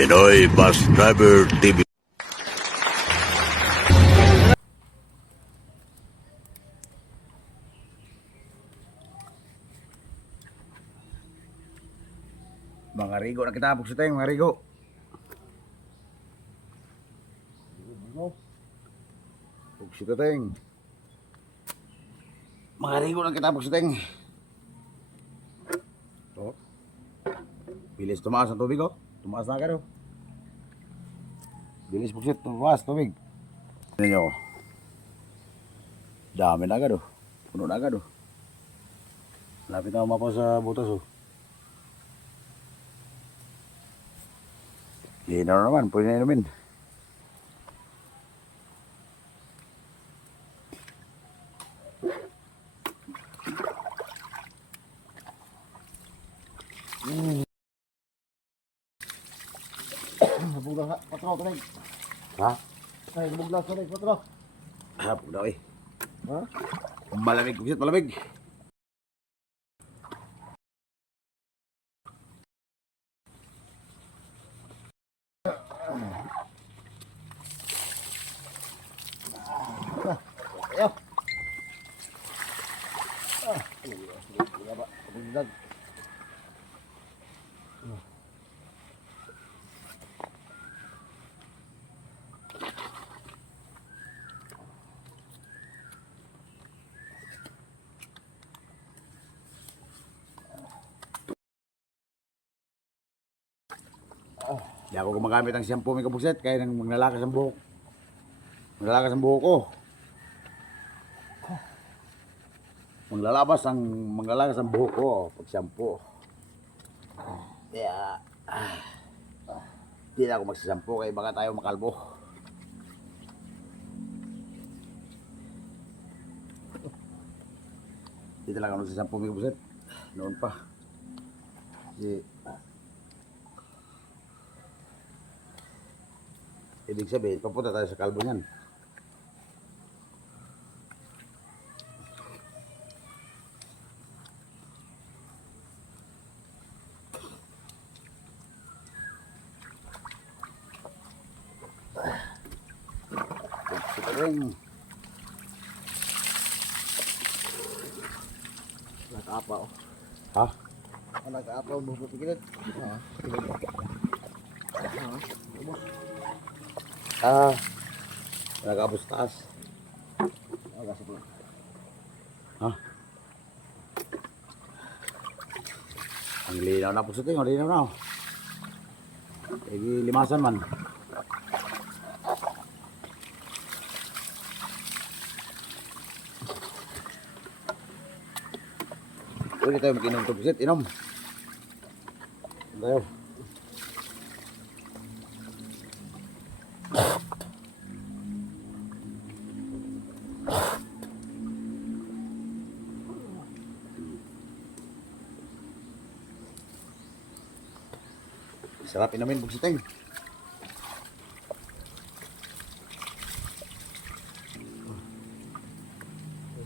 Pinoy Bus Driver TV. Mga rigo na kita sa tayong mga rigo. Pugsito tayong. Mga rigo na kita sa tayong. Oh. Bilis tumaas ang tubig oh. Tumaas na agad oh. Bilis pugsit, tumaas tubig. Tignan nyo oh. Dami na agad oh. Puno na agad oh. Lapit na umapaw sa butas oh. Linaw naman, pwede na inumin. Bugla sa patro tuloy. Ha? Ay, bugla tuloy patro. Ha, pugdaw eh. Ha? Malamig, pugsit, malamig. Ayo. Bugla ba? Bugla. Di ako gumagamit ng shampoo may kabuksit kaya nang maglalakas ang buhok. Maglalakas ang buhok ko. Maglalakas ang buhok ko pag shampoo. Kaya di na ako magsasampo kaya baka tayo makalbo. Di talaga ako nagsasampo may kabuksit. Noon pa. Ibig sabihin, papunta tayo sa kalbo niyan. Ito rin. Nakaapa oh. Ha? Nakaapa oh, bubuti gilid. Ha. Nagabos taas. Aga sige. Ha? Ang linaw na po sa tingin, linaw na. Limasan man. Pwede tayo mag-inom ito, pusit. Inom. Tayo. Sarap inamin, bugsiteng.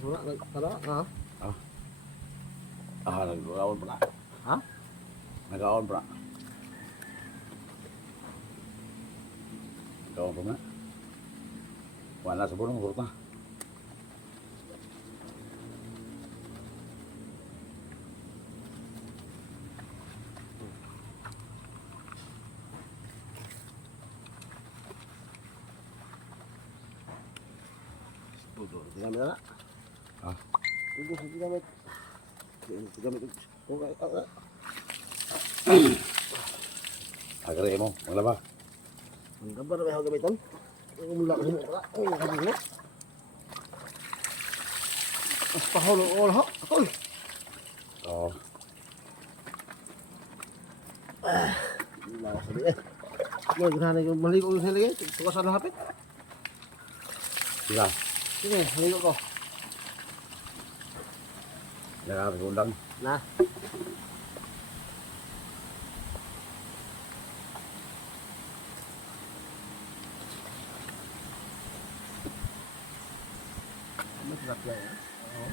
Wala nagtala ha. Nag-aon pa na. Ha? Nag-aon pa na. Nag-aon pa na. Wala sa bulong, burot na. Gamit na. Ha? Tunggu sa gamit. Gamit. Okay. Agre mo, maglaba. Ang gambar na may gamitan. Ang mula kasi mo pala. Ay, nakabig mo. Mas paholo all ha. Akoy. Oo. Lawas na eh. Mo ganahan yung maligo yung sila eh. Tukasan na hapit. Sila, Sige, maligo ko. nagkakagundang. Na. Masarap yan eh. Oo.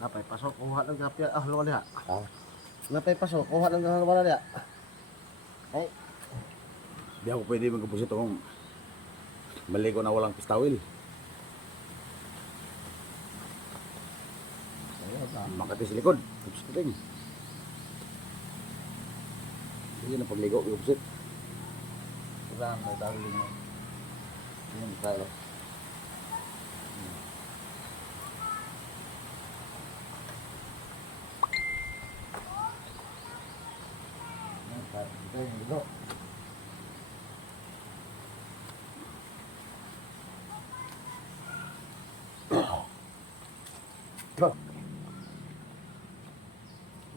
Napay pasok, kuha ng kapya. Ah, luwan niya. Ah, Napay pasok, kuha ng luwan niya. Ay, di ako pwede magkapusit kung maligo na walang pistawil. Makati sa likod. Pusit ko ting. Hindi na pagligo, pusit. Kurang, may tawil mo. Yan, tayo. Ito yung ligo.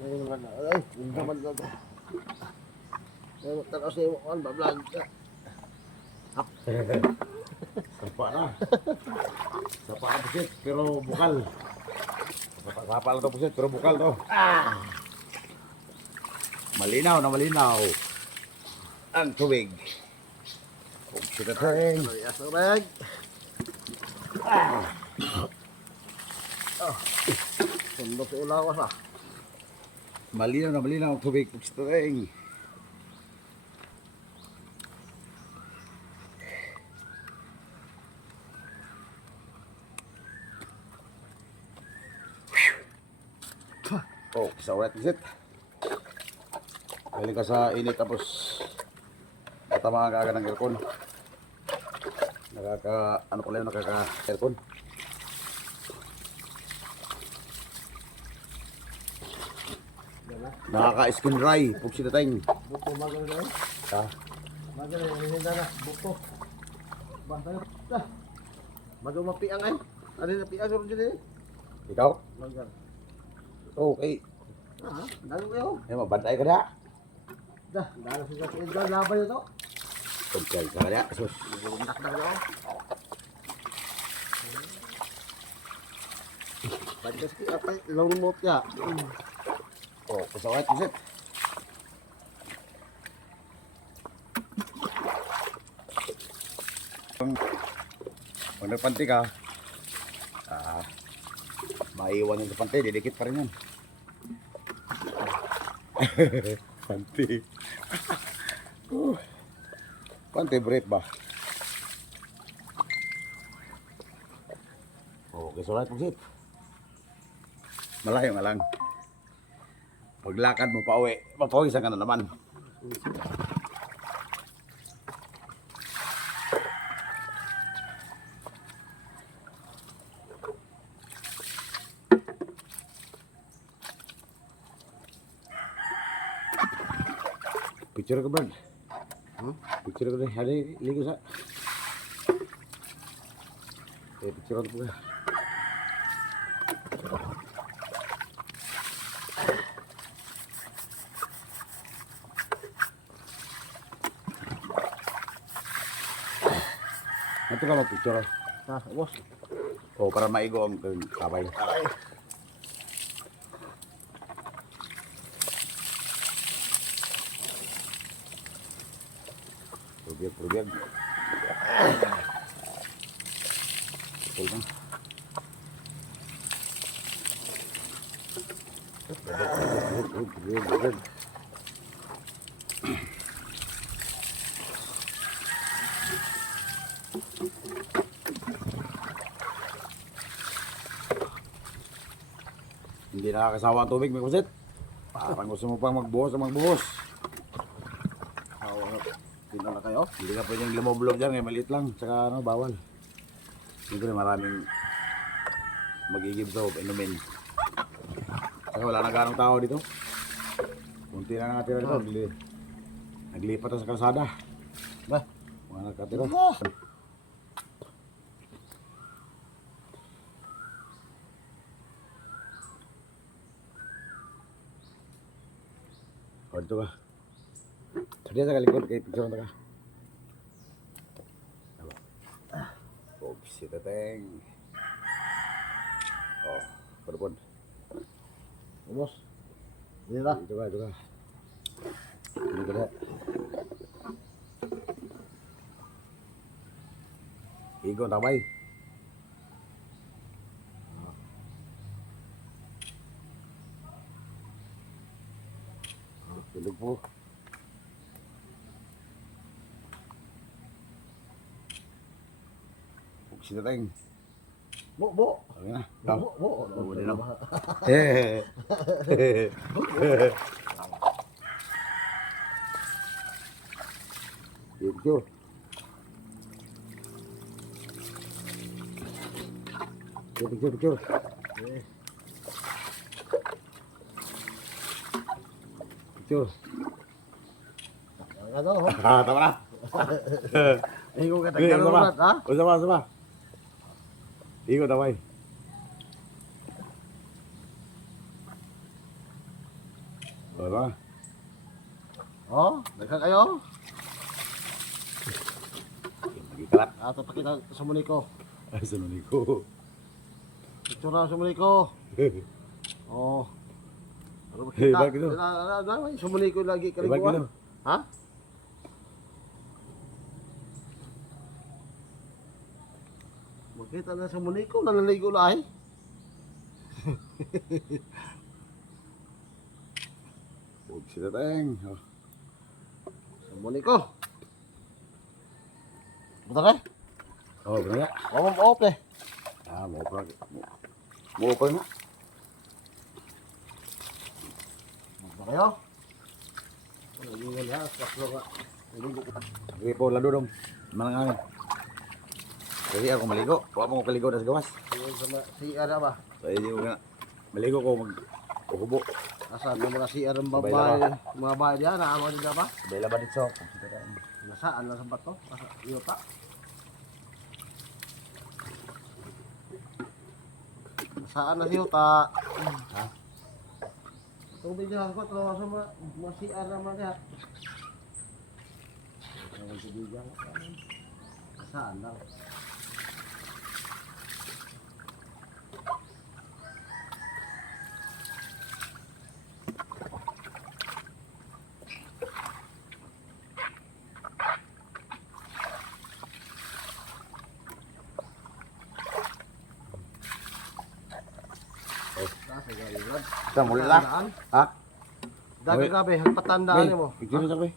ngayon naman na. Ay, yung naman na. Ay, tanaw sa iyo, kan, bablog ka. Sapa na. Sapa ang pusit, pero bukal. Sapa lang ito pusit, pero bukal to. Malinaw na malinaw. Ang tubig. Pusit ito eh. Ay, asarag. Sundo sa ulawas ah. Malinaw na malinaw ang tubig. Pusit ito eh. Oh, sa ulit pusit. Galing ka sa init tapos matamaan ka agad ng aircon. Ano pala yung nakaka-aircon? Nakaka-skin dry. Pusit ito eh. Buko magano na yun. Ah. Magano na yun na. Buko. Basta yun. Magano mapiang ay. Ano na piang sa rin eh. Ikaw? Magano. Okay. Ah, dalo kayo. Eh, mabantay ka na. Dah, dalo sa ito. Laban ito. Okay, ka na. Sus. Bundak na kayo. Pagkas ki apa long remote ya. Oh, kasawat pusit. Kung nagpanti ka, maiwan yung sa panty, didikit pa rin yan. Panty. Panty break ba? Oh, kasawat pusit. Malayo nga lang. Paglakad mo pa uwi, mapawisan ka na naman. Picture ka, Brad. Picture ka deh. Ada ligo sa. Picture ka po ka. Ito ka mag-picture. Ah, bos. Oh, para maigo ang kabay. Ay. Purbiag. Betul kan? Purbiag. Hindi nakakasawa ang tubig, may kusit. Parang gusto mo pang magbuhos. Tingnan na kayo. Hindi ka pwedeng lumoblog dyan, maliit lang. Tsaka ano, bawal. Siyempre maraming magigib sa inumin. Tsaka wala na ganong tao dito. Kunti na nakatira dito. Naglipat na sa kalsada. Ba? Mga nakatira. O, dito ka. Tadi sa kalikod kay picture na ka. Oh, si Teteng. Oh, perpon. Bos. Ini lah. Itu ka. Ini ka. Igo tabay. Tulog po. Huwag sila tayong. Bo. Sabi na. Bo. Oo, din ako. Hehehe. Picture. Picture. Picture. Ano? Ah, tama na. Ikaw ka Sige, tagkaroon sama. ulit, ha? O, sama. Ikot, damay. O, tama. Oh, nagka kayo. Magikalat. Ato pakita sa muli ko. Ay, sanunin ko. Picture na sa muli ko. Oh. Ano Hey, makita? bakit ito? Sa muli ko lagi Bakit kaliguan. ito? Ha? Makita na sa muli ko, nalaligo na ay. Huwag sila tayong. Oh. Sa muli ko. Buta rin? Oh, bener. Off eh. Ah, mau apa? Mau apa nak? Buta kayo. Naligo na, saklo ka. Naligo ka. Sige po, lado dong. Manang angin. Kasi ako maligo. Huwag mo kaligo na sa gawas. CR na ba? Kaya hindi ko na. Maligo ko magkukubo. Nasaan na mga CR ang Sabay babae? na Mga babae diyan, naama din na ba? Bela ba dito? Nasaan na sa bato? Nasa iyota? Nasaan na si iyota? Ha? Itong bigyan ko, ito sa mga CR naman niya. Nasaan lang? Kita muli lah. Ha? Dami gabi, hagpatandaan mo. Picture na sabi.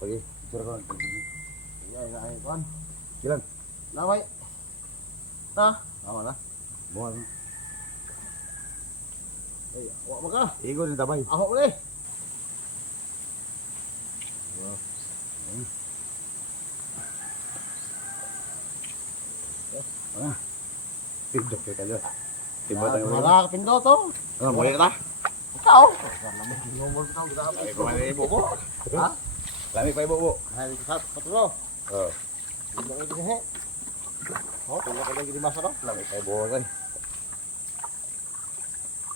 Pagi, picture ko. Ay, kuan. Silan. Naway. Na, awa na. Buwan. Ay, awa mo ka. Igo din tabay. Aho mo ni. Pindok kayo kayo. Timba tayo. Wala ka pindo to. Ano, muli ka ta? Ikaw. Wala mo ginumol ka. Lami pa man ibo ko. Ha? Lami pa ibo ko. Ay, sa patro. Oh. Hindi mo dinhe. Oh, tulo ka lagi di masa no. Lami pa ibo ko.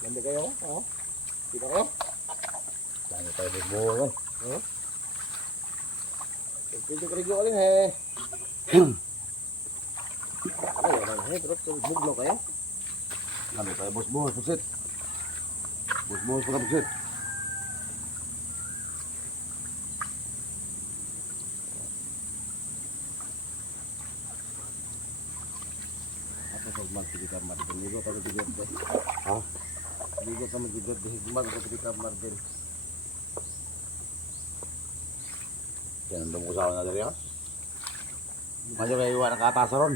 Landi kayo. Oh. Kita kayo. Lami pa ibo ko. Oh. Pwede ka rigo ulit he. Ay, ano he, pero buglo kayo. Lami pa ibo ko. Pusit. Bus pa pusit. Apa sa magpili kamar din? Ligo ka magpili kamar din. Ha? Ligo ka magpili kamar din. Magpili kamar din. Yan ang dumusaw na dali ha. Medyo kayo iwan ang katasa ron.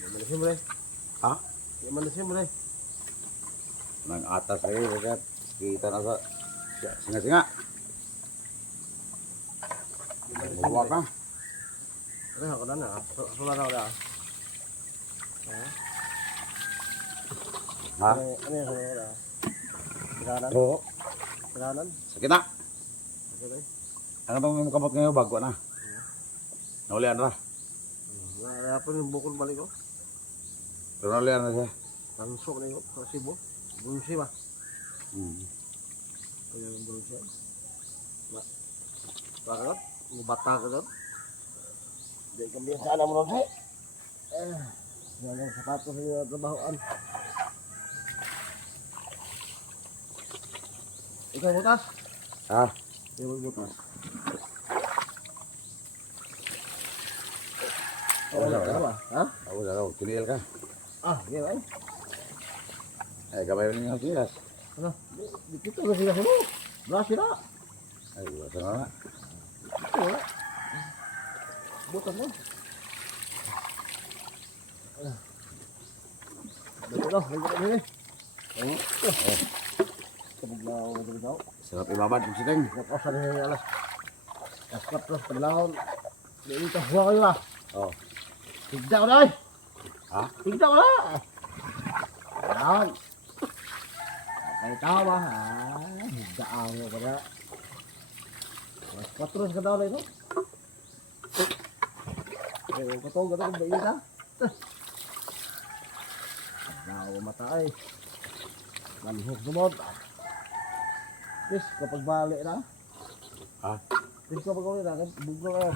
Yung malisim mo rin. Ha? Yung malisim mo rin. Nang atas kayo kasi kita na sa singa-singa. Buwak na. Ano ako na na? Sula na ako na. Ha? Ano yung sula na? Piranan? Oo. Piranan? Sakit na. Okay. Ano itong kamot ngayon bago na? Naulian na. Wala pa yung bukol balik ko. Pero naulian na siya. Tansok na yun. Sa Cebu. Bunsi ba? Kaya yung bunsi. Bakit? Mubata ka doon? Hindi kang biasa na mo ron siya. Yan ang sapatos sa trabahoan. Ikaw butas? Ha? Ikaw butas. Oo, Ano ba? Ha? Ako sa raw. Tuliel ka. Ah, yan ay. Ay, gabay mo niyo silas. Ano? Dito na sila sa mo. Wala sila. Ay, wala na nga. Wala. Butan mo. Dito daw. Dito daw. Oh. Kabuglaw mo dito daw. Sarap ibabad kung siteng. Nakasan na yung alas. Alas 4 paglahon. Dito huwa kayo ah. Oh. Tigda ko na eh. Ha? Tigda ko na. Ayan. Kaya tama ha. Higdaan mo ka na. Alas 4 ka daw na ito. Ewan ko to. Gano'n ba yun ha? Higdaan mo mata eh. Malihok sumod. Yes, kapag balik na. Ha? Yes, kapag balik na. Buglo kayo.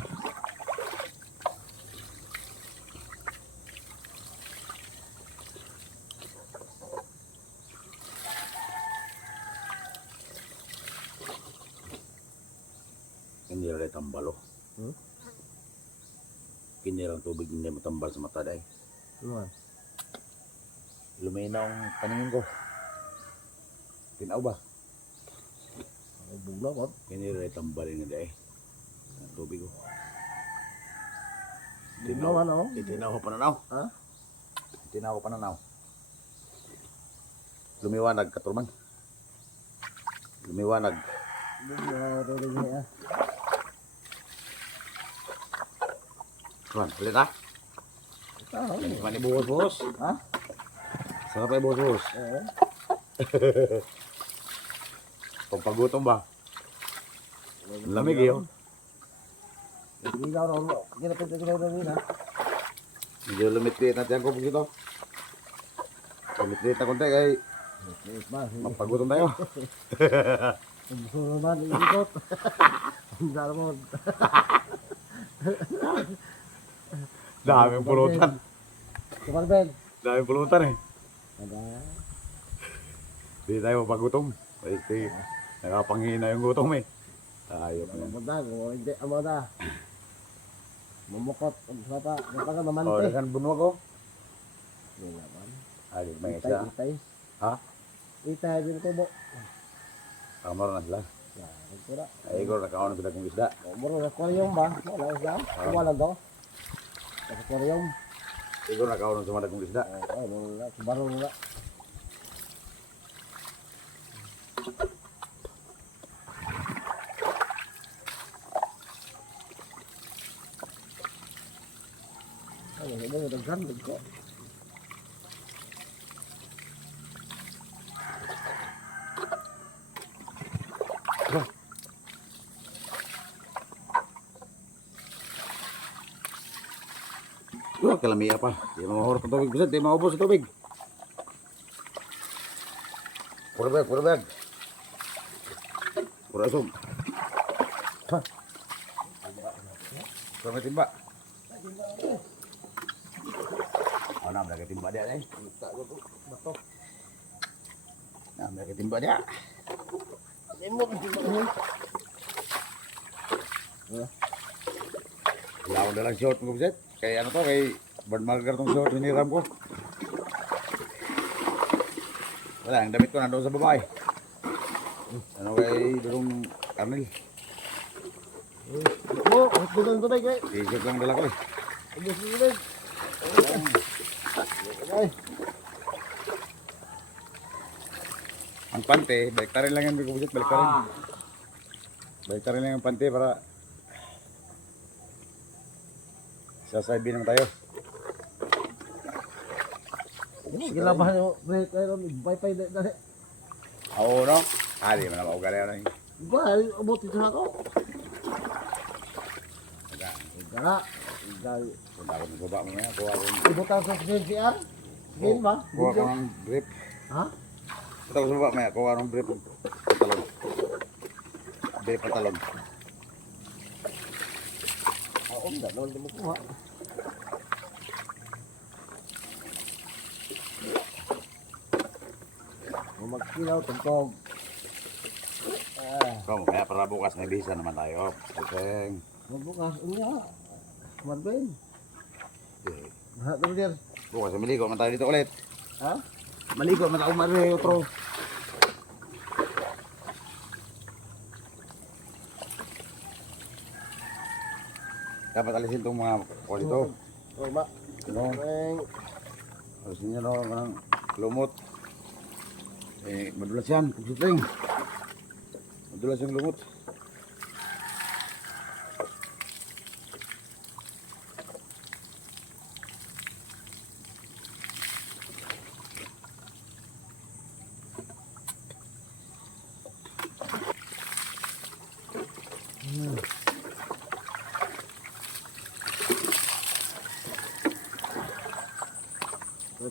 Hindi rin tambalo. Hmm? Hindi lang tubig hindi matambal sa mata dahil. Ano? Luminaw ang paningin ko. Tinaw ba? Buglo ko. Hindi rin tambalin nga dahil. Ang tubig ko. Buglo man ako. Itinaw ko pananaw. Ha? Itinaw ko pananaw. Lumiwanag katurman. Lumiwanag. Buglo ko rin niya. Tuan, ulit ha? Ah, Mani buhos-buhos. ha? Sarap ay buhos-buhos. Oo. Pagpagutom ba? Lamig yun. Ilaw na. Ginapit na ilaw na rin ha. Medyo lumit-lit natin ko dito. Lumit-lit na konti kay mapagutom tayo. Gusto naman ikot. Ang dara mo. Daming pulutan. Kuman Ben. Daming pulutan eh. Ada. Hindi tayo mapagutom. Kasi nakapanghina yung gutom eh. Ayop na yan. Mada, hindi amada. Mamukot ang sapa. Napaka Oh, mamante. dengan bunuh ko. Wala man. Ayop may Itay, isda. itay. Ha? Itay din ko bo. Kamar na sila. Ya, kira. Ay ko nakaon kita kong isda. Muro na aquarium ba? Wala isda. Wala do. Aquarium. Ay ko nakaon sa mga kong isda. Ay, wala. Baro wala. Ay, wala na daghan ko. Yo, kalami apa? Di mahor sa tubig bisa, di maubos sa tubig. Pura bag, pura bag. Pura asum. Ha? Pura may timba. Oh, na mereka timba dia nih. Bato. Nah, mereka timba dia. Limot mo. Lawan dalang short ko bisa. Kayak ano to, kay Bird Margar tong short hiniram ko. Wala, ang damit ko nandoon sa babae. Ano kay Durong Arnel? Oh, bukan to kay. T-shirt lang dala ko eh. Ano sila? Ay, Ang pante, baliktarin lang yan, Bikubusit, baliktarin. Baliktarin lang yung pante para sasabi lang tayo. gilabahan yo break kayo wifi dali. Oo, no? Ah, di mo na maugali yan. Ba, abot ito ako. Gala, gal. Punta ko ng baba mo yan. Kuha ko Ibutan sa CCR. Game ba? kuha ko ng brief. Ha? Punta ko sa baba mo yan. Kuha ng brief. Pantalon. Brief pantalon. Oo, dalawa din mo kuha. Magkilaw tungkog. Kung kaya para bukas may visa naman tayo. Puseng. Magbukas unya. Marben. Eh, Ha, dulu bukas maligo man tayo dito ulit. Ha? Maligo man tayo Mario Otro. Dapat alisin itong mga kuha dito. Oh, ba? Ano? Ang Alisin nyo no, ng lumot. Madulas yan, pagsuting. Madulas yung lumot.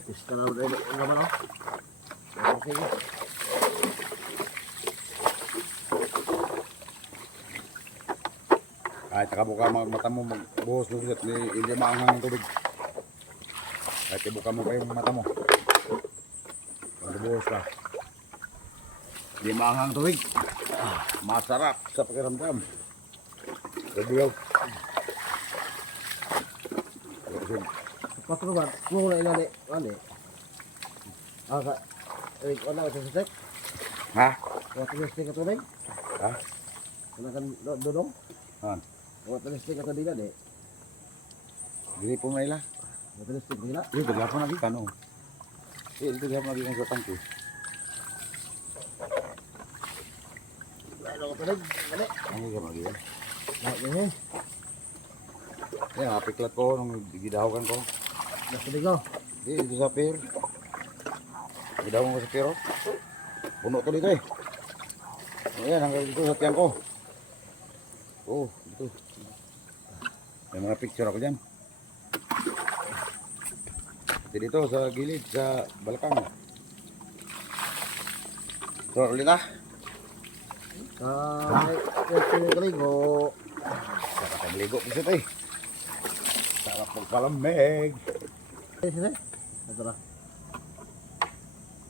pista na rin ang naman, oh. Sige. Kahit nakabuka mata mo, magbuhos mo at hindi maanghang ang tubig. Kahit ibuka mo pa yung mata mo. Magbuhos ka. Hindi maanghang ang tubig. Masarap sa pakiramdam. Sabiyaw. Patro ba? Muna inani. Ano eh? Aka. Wala ka sa stek? Ha? Wala ka sa stek ka tunay? Ha? Wala ka dodong? Han. Wala ka stek ka tunay na eh. Dili po may ila. Wala ka stek nila. Yung tagapon lagi ka no. Ito tagapon lagi ng sa tangke. Ano ka tunay? Ano? Ano ka magi? Lahat niya eh. Yan, napiklat ko nung gidahawan ko. Basta ligaw. Dito sa pier. Gidahawan ko sa pier. Puno to dito eh. Ayan, hanggang dito sa tiyan ko. Oh, dito. May mga picture ako dyan. Dito sa gilid, sa balakang. So, ulit na. Ito kaligo. Nakakagligo po siya eh. Sarap magpalamig. Sino? Ito na.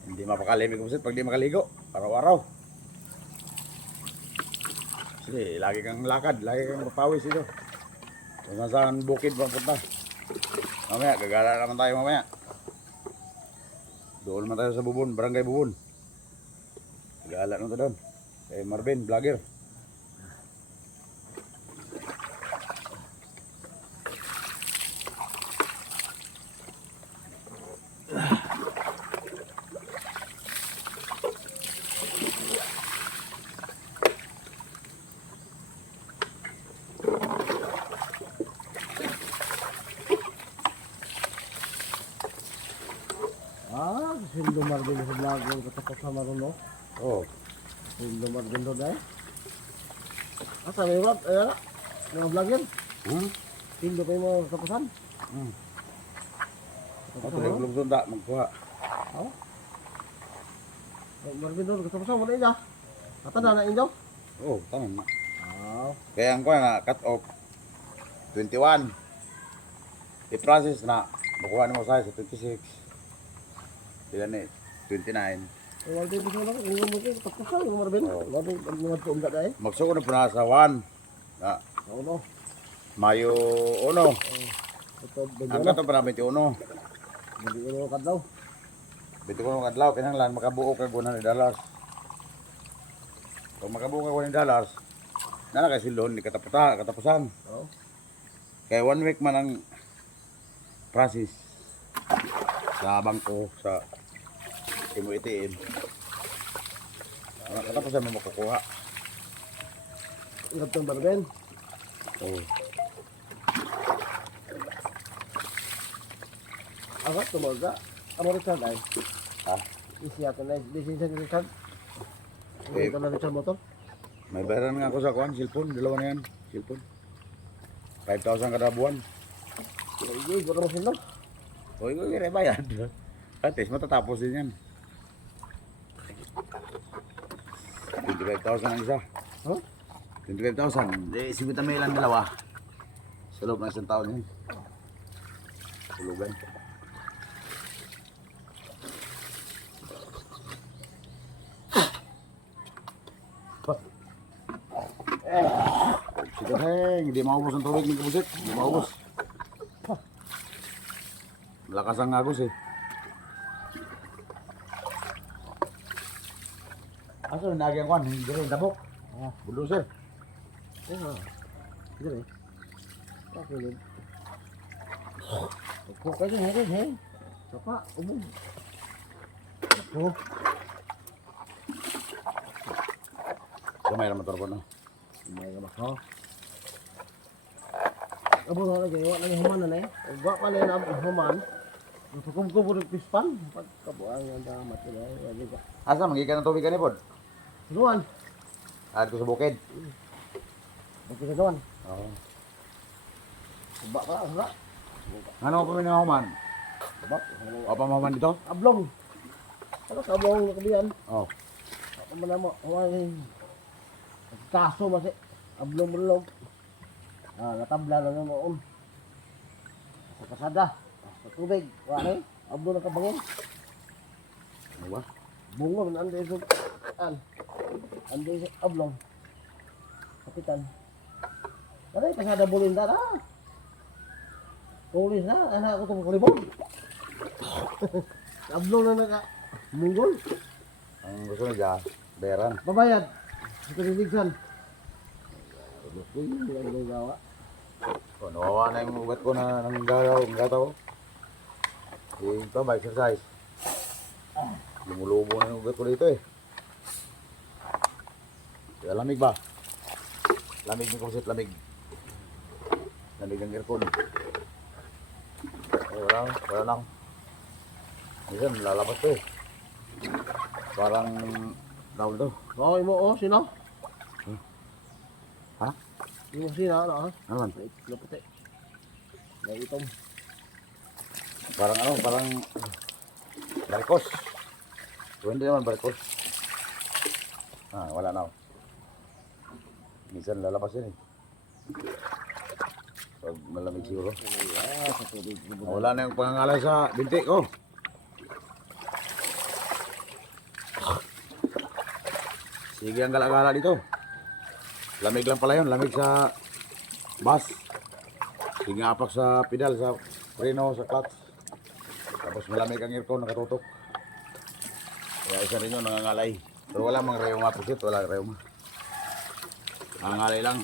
Hindi mapakalimig po siya pag di makaligo. Araw-araw. Sige, lagi kang lakad, lagi kang mapawis ito. Kung saan bukid bang punta. Mamaya, gagala naman tayo mamaya. Doon naman tayo sa Bubon, Barangay Bubon. Gagala naman tayo doon. Kay Marvin, vlogger. Sindumar din sa vlog ng katapos sa maruno. Oh, Sindumar din doon eh. Asa may wag? Ayan na. Mga vlog yan. Sindo pa yung mga katapusan. Ito yung lungsod da, magkuha. Oo. Marvin doon, katapusan mo na iya. Ata na na inyo. Oh, tanan na. Oo. Kaya ang kuha na, cut off. 21. I-process na. Makuha na mo sa 26. Sila na 29. Wala din po lang. Yung mga katapusan, yung Marvin. Oo. Wala din mga tuunga na eh. Magsuko na po na sa 1. Oo no. Mayo 1. Ito, Ang bagyo na. kato para 21. Hindi ko kadlaw. Bito ko ng adlaw, kinanglan, makabuo ka $100. Kung makabuo ka $100, na kay silon, ni katapusan. Oo. Kaya 1 week man ang process sa bangko, sa ATM. Ang katapusan mo makukuha. Ingat yung Marvin. Oh. Agad tumaga. Amo Richard ay. Ha? Isi ato na. Busy siya ni Richard. Eh. Ito na Richard motor. May bayaran nga ako sa kuan, cellphone, dalawa na yan, cellphone. 5,000 kada buwan. Hindi, gano'n mo sila. O, ikaw kaya bayad. At least matatapos din yan. 25,000 ang isa. Huh? 25,000. Eh, si Vita may ilang dalawa. Sa loob ng isang taon yan. Tulugan. Sige, heng. Hindi maubos ang tubig ng kabusit. Hindi maubos. Malakas ang agos eh. Asa yung nagyang kwan? Hindi rin, dabok. Bulldozer. Oo. Sige rin. Okay, Lid. Kung kayo din, he. Saka, ubog. Ako. Gamay naman ito no. May gamak ho. Abo na lagi, wala na human na eh. Uga pa na yung human. Tukum-kum po ng pispan. Pagkabuang ang damat nila. Wala ka. Asa, magikan ng tubig ka ni Pod? Doon. Dito sa bukid. Buti ka doon. Oo. Uba ka, uba. Ano pa minahuman? Uba. O pa mahuman dito? Ablong. Ano sa ablong na kabihan? Oo. Ako man na mo. Huwag kaso mas eh. Ablong bulog. Natabla na naman mo. Sa kasada. Sa tubig. Wala eh. Ablong na kabangin. Ano ba? Bungo man ande sa ande sa ablong. Kapitan. Wala eh. Kasada bulinda na. Tulis na. Anak ko itong kulibong. Ablong na naka munggol. Ang gusto niya, beran. Babayad. Sa kaniligsan. Uy, ang gawa. O, nawawa na yung ugat ko na ng gataw. Ito ba, exercise. Lumulubo na yung ugat ko dito eh. Kaya lamig ba? Lamig ni Kusit, lamig. Lamig ang aircon. Ay, wala lang. Minsan, lalabas to eh. Parang, tawag to. Oo, mo, oh, sino? Ha? Yung sino, ano, ha? Ano man? Laputi. May itong. Parang ano, parang barikos. Hindi naman barikos. Wala na. Minsan lalabas yun eh. Pag malamig siguro. Sa tubig. Wala na yung pangangalay sa binti ko. Sige ang gala-gala dito. Lamig lang pala yun. Lamig sa bus. Sige apak sa pedal, sa preno, sa clutch. Tapos malamig ang aircon, nakatutok. Kaya isa rin yun, nangangalay. Pero wala mang rayuma pusit, wala rayuma. Nangangalay lang.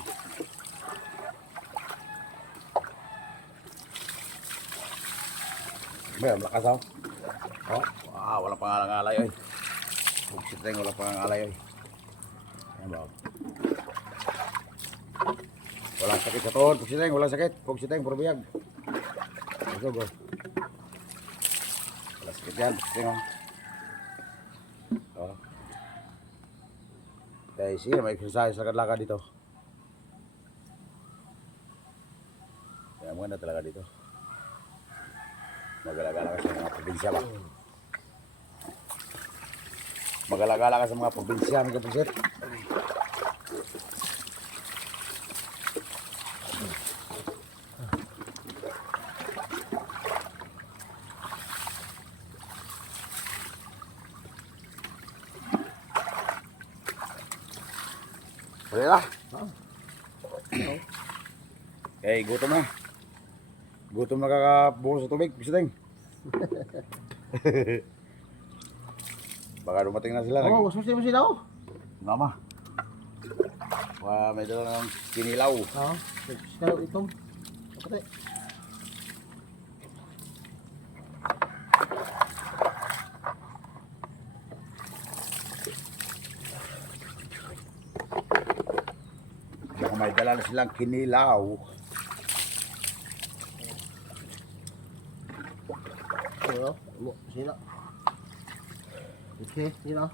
Ba, malakas ako. Oh, wala pang ngalay oy. Pusit rin, wala pang ngalay oy. Ayan ba? Walang sakit sa tuhod, pusit rin, walang sakit. Pusit rin, puro biyag. Ito, go. Wala sakit yan, pusit rin, oh. Kaya sige, may exercise, lakad-lakad dito. Kaya maganda talaga dito. Magalagala ka sa mga probinsya ba? Magalagala ka sa mga probinsya, mga pusit. Boleh lah. Eh, gutom na. Gutom na kakabuhos sa tubig, Pusiting. Baka dumating na sila. Oo, gusto mo sila, oh. Mama. May dala ng kinilaw. Oo, kaya itong. Laputi. Baka may dala na silang kinilaw. Sino? Sino? Okay, sino?